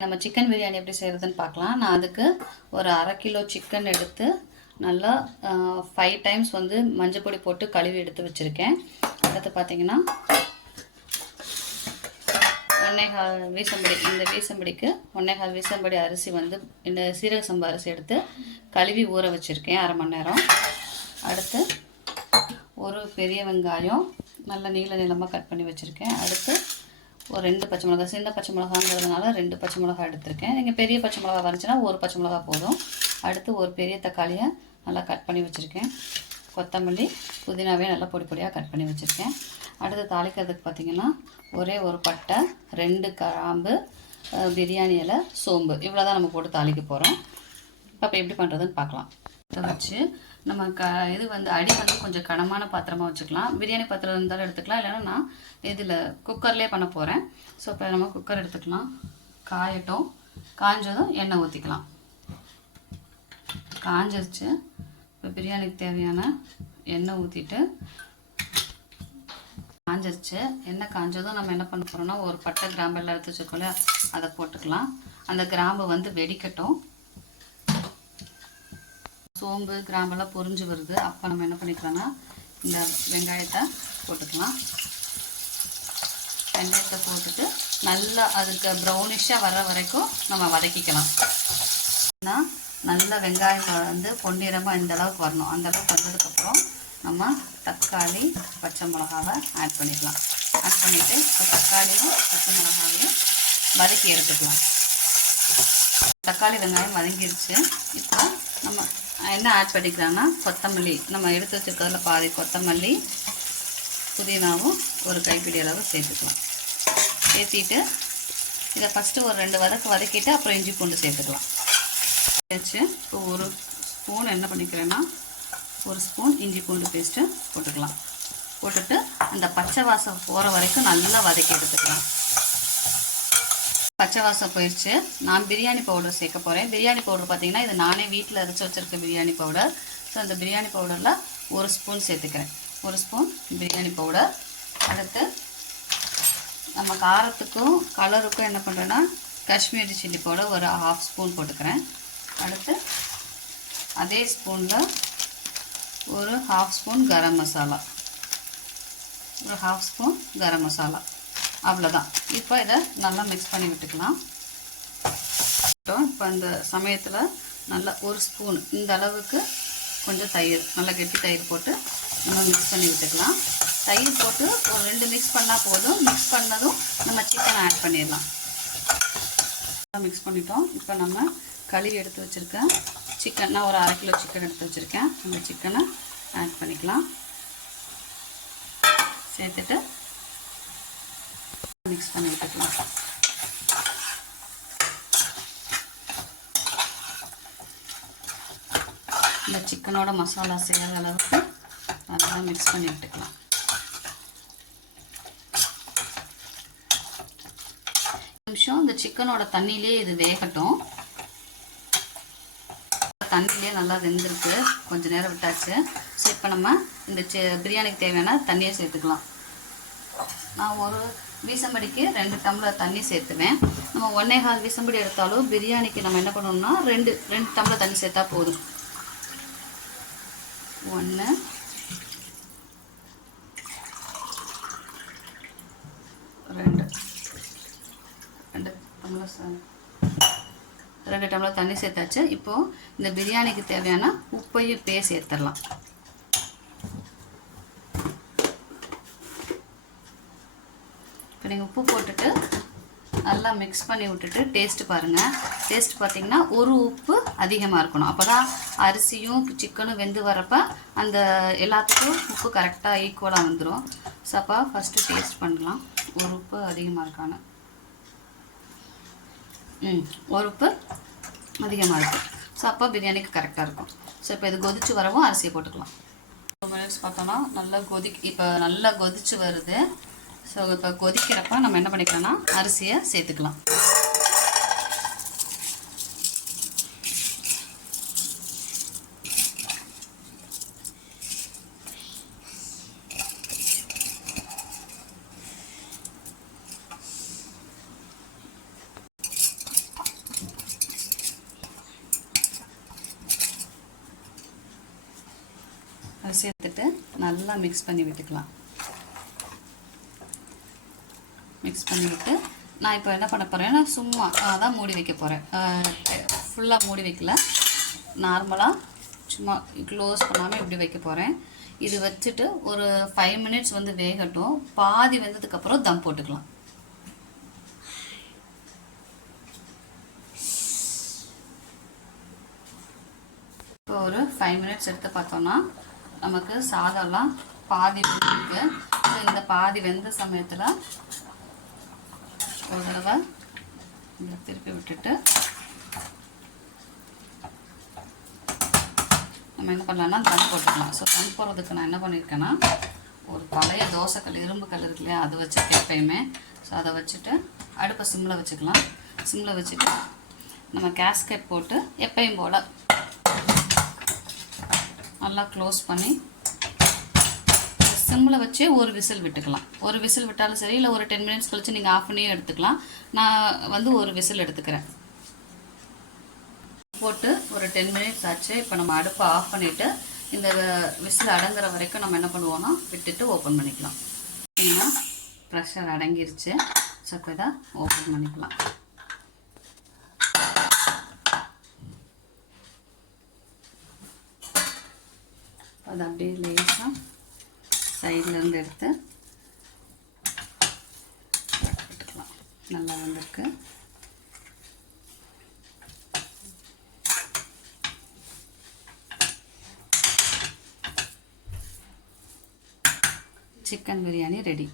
நம்ம சிக்கன் பிரியாணி எப்படி செய்கிறதுன்னு பார்க்கலாம். நான் அதுக்கு ஒரு 1/2 கிலோ சிக்கன் எடுத்து நல்லா 5 டைம்ஸ் வந்து மஞ்சள் பொடி போட்டு கழுவி எடுத்து வச்சுருக்கேன். அடுத்து பார்த்தீங்கன்னா 1.25 வீசம்படி, இந்த வீசம்படிக்கு 1.25 வீசம்படி அரிசி வந்து இந்த சீரக சம்பா அரிசி எடுத்து கழுவி ஊற வச்சுருக்கேன் 1/2 மணி நேரம். அடுத்து ஒரு பெரிய வெங்காயம் நல்லா நீளமாக கட் பண்ணி வச்சுருக்கேன். அடுத்து ஒரு 2 பச்சை மிளகாய், சின்ன பச்சை மிளகாங்கிறதுனால 2 பச்சை மிளகாய் எடுத்திருக்கேன். நீங்கள் பெரிய பச்சை மிளகாய் வந்துச்சுன்னா ஒரு பச்சை மிளகாய் போதும். அடுத்து ஒரு பெரிய தக்காளியை நல்லா கட் பண்ணி வச்சுருக்கேன். கொத்தமல்லி புதினாவே நல்லா பொடி பொடியாக கட் பண்ணி வச்சுருக்கேன். அடுத்து தாளிக்கிறதுக்கு பார்த்திங்கன்னா ஒரே ஒரு பட்டை, 2 கிராம்பு, பிரியாணி இலை, சோம்பு, இவ்வளோ தான் நம்ம போட்டு தாளிக்க போகிறோம். இப்போ எப்படி பண்ணுறதுன்னு பார்க்கலாம். இதை வச்சு நம்ம இது வந்து அடி வந்து கொஞ்சம் கனமான பாத்திரமாக வச்சுக்கலாம். பிரியாணி பாத்திரம் இருந்தாலும் எடுத்துக்கலாம், இல்லைன்னா நான் இதில் குக்கர்லேயே பண்ண போகிறேன். ஸோ இப்போ நம்ம குக்கர் எடுத்துக்கலாம். காயட்டும். காஞ்சதும் எண்ணெய் ஊற்றிக்கலாம். காஞ்சிருச்சு. இப்போ பிரியாணிக்கு தேவையான எண்ணெய் ஊற்றிட்டு காஞ்சிருச்சு. எண்ணெய் காஞ்சதும் நம்ம என்ன பண்ண போகிறோம்னா ஒரு பட்டை கிராம்பு எல்லாம் எடுத்து வச்சுக்கோல, அதை போட்டுக்கலாம். அந்த கிராம்பு வந்து வெடிக்கட்டும். சோம்பு கிராம்பெல்லாம் பொரிஞ்சு வருது. அப்போ நம்ம என்ன பண்ணிக்கலாம்னா இந்த வெங்காயத்தை போட்டுக்கலாம். வெங்காயத்தை போட்டுட்டு நல்லா அதுக்கு ப்ரௌனிஷாக வர்ற வரைக்கும் நம்ம வதக்கிக்கலாம். நல்ல வெங்காயம் வந்து பொன்னிறமாக இந்த அளவுக்கு வரணும். அந்த அளவுக்கு வந்ததுக்கப்புறம் நம்ம தக்காளி, பச்சை மிளகாவை ஆட் பண்ணிக்கலாம். ஆட் பண்ணிவிட்டு இப்போ தக்காளியும் பச்சை மிளகாவையும் வதக்கி எடுத்துக்கலாம். தக்காளி வெங்காயம் வதங்கிடுச்சு. இப்போ நம்ம என்ன ஆட் பண்ணிக்கலாம்னா கொத்தமல்லி, நம்ம எடுத்து வச்சுருக்கிறதுல பாதி கொத்தமல்லி, புதினாவும் ஒரு கைப்பிடி அளவு சேர்த்துக்கலாம். சேர்த்திட்டு இதை ஃபஸ்ட்டு ஒரு 2 வதக்கிட்டு அப்புறம் இஞ்சி பூண்டு சேர்த்துக்கலாம். வச்சு இப்போ ஒரு ஸ்பூன் என்ன பண்ணிக்கிறேன்னா ஒரு ஸ்பூன் இஞ்சி பூண்டு பேஸ்ட்டு போட்டுக்கலாம். போட்டுட்டு அந்த பச்சை வாசம் போகிற வரைக்கும் நல்லா வதக்கி எடுத்துக்கலாம். பச்சை வாசம் போயிடுச்சு. நான் பிரியாணி பவுடர் சேர்க்க போகிறேன். பிரியாணி பவுடர் பார்த்திங்கன்னா இது நானே வீட்டில் அரைச்சி வச்சுருக்க பிரியாணி பவுடர். ஸோ அந்த பிரியாணி பவுடரில் ஒரு ஸ்பூன் சேர்த்துக்கிறேன். ஒரு ஸ்பூன் பிரியாணி பவுடர். அடுத்து நம்ம காரத்துக்கும் கலருக்கும் என்ன பண்ணுறேன்னா காஷ்மீரி சில்லி பவுடர் ஒரு 1/2 ஸ்பூன் போட்டுக்கிறேன். அடுத்து அதே ஸ்பூனில் ஒரு 1/2 ஸ்பூன் கரம் மசாலா, ஒரு 1/2 ஸ்பூன் கரம் மசாலா, அவ்வளோதான். இப்போ இதை நல்லா மிக்ஸ் பண்ணி விட்டுக்கலாம். இப்போ அந்த சமயத்தில் நல்லா ஒரு ஸ்பூன் இந்த அளவுக்கு கொஞ்சம் தயிர், நல்லா கெட்டி தயிர் போட்டு நம்ம மிக்ஸ் பண்ணி விட்டுக்கலாம். தயிர் போட்டு ஒரு 2 மிக்ஸ் பண்ணால் போதும். மிக்ஸ் பண்ணதும் நம்ம சிக்கன் ஆட் பண்ணிடலாம். மிக்ஸ் பண்ணிட்டோம். இப்போ நம்ம கழுவி எடுத்து வச்சுருக்கேன் சிக்கன், நான் ஒரு 1/2 கிலோ சிக்கன் எடுத்து வச்சுருக்கேன். அந்த சிக்கனை ஆட் பண்ணிக்கலாம். சேர்த்துட்டு மிக்ஸ் பண்ணி விட்டுக்கலாம். இந்த சிக்கனோட மசாலா சேர்கிற அளவுக்கு நல்லா மிக்ஸ் பண்ணி விட்டுக்கலாம். நிமிஷம் இந்த சிக்கனோட தண்ணியிலே இது வேகட்டும். தண்ணியிலே நல்லா வெந்திருக்கு. கொஞ்சம் நேரம் விட்டாச்சு. ஸோ இப்போ நம்ம இந்த பிரியாணிக்கு தேவையான தண்ணியை சேர்த்துக்கலாம். நான் ஒரு வீசம்படிக்கு 2 டம்ளர் தண்ணி சேர்த்துவேன். நம்ம 1.25 வீசம்படி எடுத்தாலும் பிரியாணிக்கு நம்ம என்ன பண்ணணும்னா 2 டம்ளர் தண்ணி சேர்த்தா போதும். 1 2 டம்ளர் தண்ணி சேர்த்தாச்சு. இப்போது இந்த பிரியாணிக்கு தேவையான உப்பையும் இப்போயே சேர்த்துடலாம். இப்போ நீங்கள் உப்பு போட்டுட்டு நல்லா மிக்ஸ் பண்ணி விட்டுட்டு டேஸ்ட்டு பாருங்கள். டேஸ்ட் பார்த்திங்கன்னா ஒரு உப்பு அதிகமாக இருக்கணும். அப்போ தான் அரிசியும் சிக்கனும் வெந்து வரப்போ அந்த எல்லாத்துக்கும் உப்பு கரெக்டாக ஈக்குவலாக வந்துடும். ஸோ அப்போ ஃபஸ்ட்டு டேஸ்ட் பண்ணலாம் ஒரு உப்பு அதிகமாக இருக்கான்னு. ஒரு உப்பு அதிகமாக இருக்கும். ஸோ அப்போ பிரியாணிக்கு கரெக்டாக இருக்கும். ஸோ இப்போ இது கொதிச்சு வரவும் அரிசியை போட்டுக்கலாம். 2 மினிட்ஸ் பார்த்தோன்னா நல்லா இப்போ நல்லா கொதிச்சு வருது. ஸோ இப்போ கொதிக்கிறப்ப நம்ம என்ன பண்ணிக்கலாம்னா அரிசியை சேர்த்துக்கலாம். சேர்த்துட்டு நல்லா மிக்ஸ் பண்ணி விட்டுக்கலாம். மிக்ஸ் பண்ணி விட்டு நான் இப்போ என்ன பண்ண போகிறேன்னா சும்மா தான் மூடி வைக்க போகிறேன். ஃபுல்லாக மூடி வைக்கல, நார்மலாக சும்மா க்ளோஸ் பண்ணாமல் இப்படி வைக்க போகிறேன். இது வச்சுட்டு ஒரு 5 மினிட்ஸ் வந்து வேகட்டும். பாதி வெந்ததுக்கப்புறம் தம் போட்டுக்கலாம். இப்போ ஒரு 5 மினிட்ஸ் எடுத்து பார்த்தோன்னா நமக்கு சாதம்லாம் பாதி வெந்திருக்கு. இந்த பாதி வெந்த சமயத்தில் ஒரு தடவை இதை திருப்பி விட்டுட்டு நம்ம என்ன பண்ணலாம்னா தம் போட்டுக்கலாம். ஸோ தம் போடுறதுக்கு நான் என்ன பண்ணியிருக்கேன்னா ஒரு பழைய தோசைக்கல், இரும்பு கல் இருக்கு இல்லையா, அது வச்சுட்டு எப்பயுமே. ஸோ அதை வச்சுட்டு அடுப்பை சிம்மில் வச்சுக்கலாம். சிம்மில் வச்சுட்டு நம்ம கேஸ்கெட் போட்டு எப்பயும் போல் நல்லா க்ளோஸ் பண்ணி சிம்மில் வச்சு ஒரு விசில் விட்டுக்கலாம். ஒரு விசில் விட்டாலும் சரி, இல்லை ஒரு 10 மினிட்ஸ் கழிச்சு நீங்கள் ஆஃப் பண்ணியே எடுத்துக்கலாம். நான் வந்து ஒரு விசில் எடுத்துக்கிறேன். போட்டு ஒரு 10 மினிட்ஸ் ஆச்சு. இப்போ நம்ம அடுப்பை ஆஃப் பண்ணிவிட்டு இந்த விசில் அடங்குற வரைக்கும் நம்ம என்ன பண்ணுவோம்னா விட்டுட்டு ஓப்பன் பண்ணிக்கலாம். ஏன்னா ப்ரெஷர் அடங்கிருச்சு. ஸோ இப்போ இதை ஓப்பன் பண்ணிக்கலாம். அது அப்படியே லேசாக சைட்லேருந்து எடுத்து போட்டுக்கலாம். நல்லா வந்திருக்கு. Chicken biryani ready.